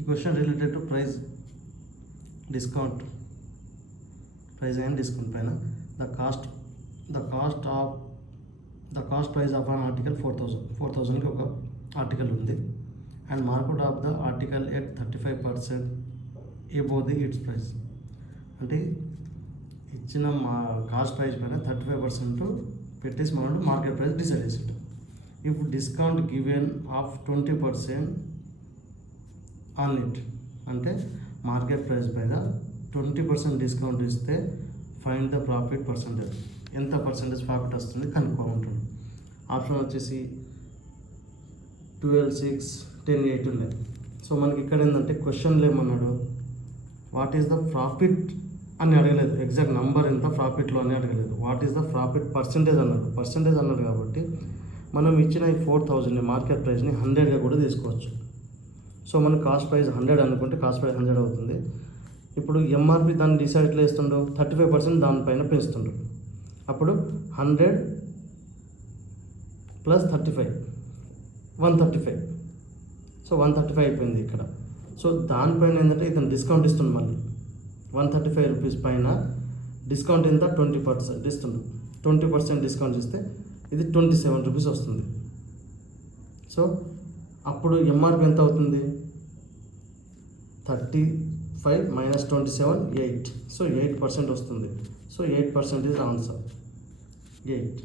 ఈ question related to price discount, price and discount పైన the cost price of an article 4000కి ఒక article ఉంది and market of the article at 35% above the its price. అంటే ఇచ్చిన మా cost price పైన 35% పెట్టేసి మనం మార్కెట్ ప్రైస్ డిసైడ్ చేసి ఉంటాం. If discount given of 20% on it, అంటే మార్కెట్ ప్రైస్ పైన 20% డిస్కౌంట్ ఇస్తే ఫైండ్ ద ప్రాఫిట్ పర్సంటేజ్, ఎంత పర్సంటేజ్ ప్రాఫిట్ వస్తుంది కనుక్కోమంటాడు. ఆప్షన్ వచ్చేసి 12, 6, 10, 8 ఉన్నాయి. సో మనకి ఇక్కడ ఏంటంటే క్వశ్చన్లో ఏమన్నాడు, వాట్ ఈస్ ద ప్రాఫిట్ అని అడగలేదు, ఎగ్జాక్ట్ నెంబర్ ఎంత ప్రాఫిట్లో అని అడగలేదు, what is the profit percentage అన్నాడు. పర్సంటేజ్ అన్నాడు కాబట్టి మనం ఇచ్చిన ఈ 4000 మార్కెట్ ప్రైస్ని 100గా కూడా తీసుకోవచ్చు. సో మన కాస్ట్ ప్రైస్ 100 అనుకుంటే కాస్ట్ ప్రైస్ 100 అవుతుంది. ఇప్పుడు ఎంఆర్పి దాన్ని డిసైడ్ ఎట్లా వేస్తుండో 35% దానిపైన పెంచుతుండ్రు. అప్పుడు 100 + 35 135. సో 135 అయిపోయింది ఇక్కడ. సో దానిపైన ఏంటంటే ఇతను డిస్కౌంట్ ఇస్తుంది, మళ్ళీ 135 రూపీస్ పైన డిస్కౌంట్ ఎంత 20% ఇస్తుంది. 20% డిస్కౌంట్ ఇస్తే ఇది 27 రూపీస్ వస్తుంది. సో అప్పుడు ఎంఆర్పి ఎంత అవుతుంది, 35 - 27 8. సో 8% వస్తుంది. So 8% is answer, 8.